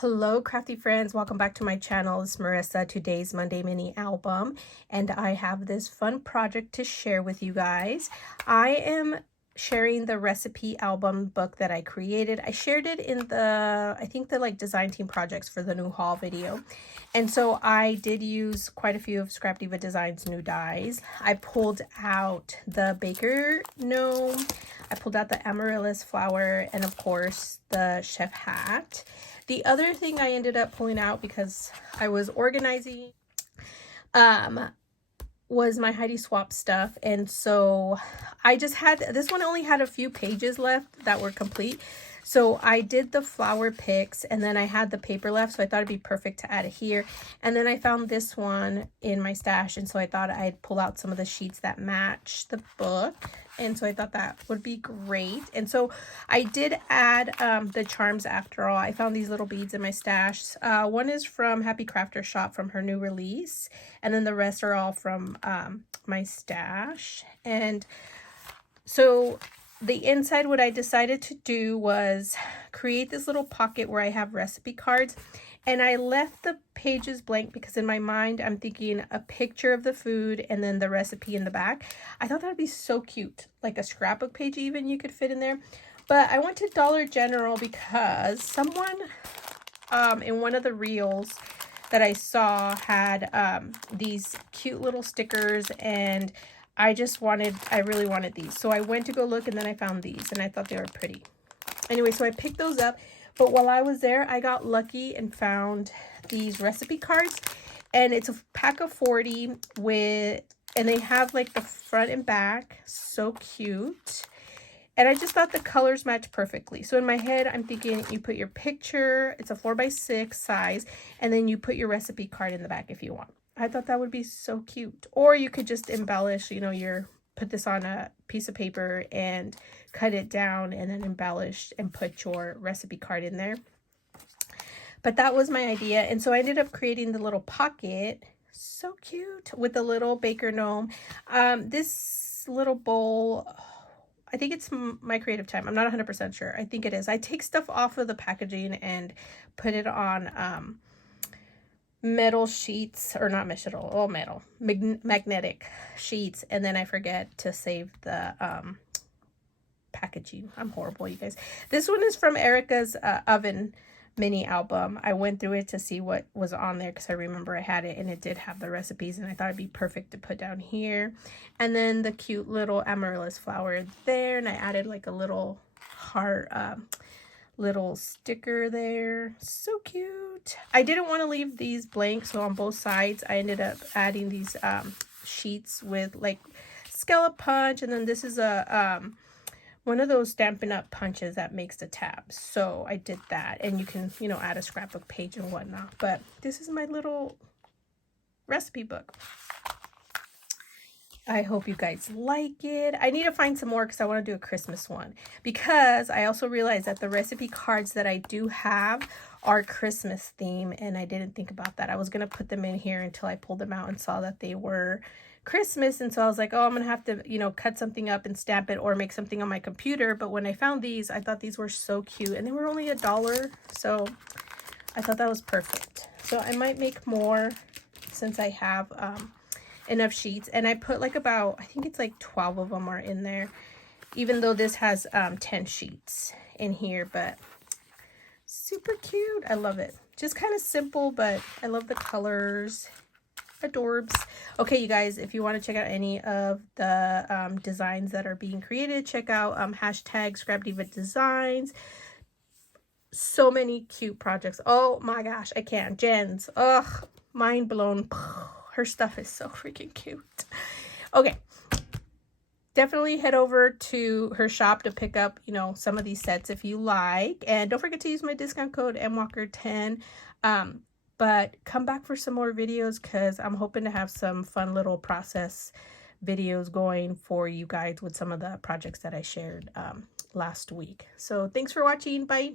Hello crafty friends, welcome back to my channel. It's Marissa. Today's Monday mini album, and I have this fun project to share with you guys. I am sharing the recipe album book that I created. I shared it in the design team projects for the new haul video, and so I did use quite a few of ScrapDiva Designs new dies. I pulled out the baker gnome, I pulled out the amaryllis flower, and of course the chef hat. The other thing I ended up pulling out because I was organizing was my Heidi Swap stuff, and so I just had, this one only had a few pages left that were complete. So I did the flower picks, and then I had the paper left, so I thought it'd be perfect to add it here. And then I found this one in my stash, and so I thought I'd pull out some of the sheets that match the book, and so I thought that would be great. And so I did add the charms after all. I found these little beads in my stash. One is from HappyCrafter shop from her new release, and then the rest are all from my stash. And so the inside, what I decided to do was create this little pocket where I have recipe cards, and I left the pages blank because in my mind I'm thinking a picture of the food and then the recipe in the back. I thought that would be so cute, like a scrapbook page even you could fit in there. But I went to Dollar General because someone in one of the reels that I saw had these cute little stickers, and I really wanted these. So I went to go look, and then I found these, and I thought they were pretty. Anyway, so I picked those up. But while I was there, I got lucky and found these recipe cards. And it's a pack of 40 and they have like the front and back. So cute. And I just thought the colors match perfectly. So in my head, I'm thinking you put your picture, it's a 4x6 size, and then you put your recipe card in the back if you want. I thought that would be so cute. Or you could just embellish, you know, put this on a piece of paper and cut it down and then embellish and put your recipe card in there. But that was my idea. And so I ended up creating the little pocket. So cute, with the little baker gnome. This little bowl, I think it's my creative time. I'm not 100% sure. I think it is. I take stuff off of the packaging and put it on metal sheets, or not metal, oh metal, magnetic sheets, and then I forget to save the packaging. I'm horrible, you guys. This one is from Erica's oven mini album. I went through it to see what was on there because I remember I had it, and it did have the recipes, and I thought it'd be perfect to put down here. And then the cute little amaryllis flower there, and I added like a little heart little sticker there. So cute. I didn't want to leave these blank, so on both sides I ended up adding these sheets with like scallop punch, and then this is a one of those Stampin' Up punches that makes the tabs. So I did that, and you can, you know, add a scrapbook page and whatnot. But this is my little recipe book. I hope you guys like it. I need to find some more because I want to do a Christmas one, because I also realized that the recipe cards that I do have are Christmas theme, and I didn't think about that. I was going to put them in here until I pulled them out and saw that they were Christmas, and so I was like, oh, I'm going to have to, you know, cut something up and stamp it or make something on my computer. But when I found these, I thought these were so cute, and they were only $1, so I thought that was perfect. So I might make more since I have enough sheets, and I put like about, I think it's like 12 of them are in there, even though this has 10 sheets in here. But super cute. I love it. Just kind of simple, but I love the colors. Adorbs. Okay, you guys, if you want to check out any of the designs that are being created, check out hashtag ScrapDiva Designs. So many cute projects. Oh my gosh, I can't. Jen's, ugh, mind blown. Her stuff is so freaking cute. Okay, definitely head over to her shop to pick up, you know, some of these sets if you like. And don't forget to use my discount code MWalker10. But come back for some more videos, because I'm hoping to have some fun little process videos going for you guys with some of the projects that I shared last week. So thanks for watching. Bye.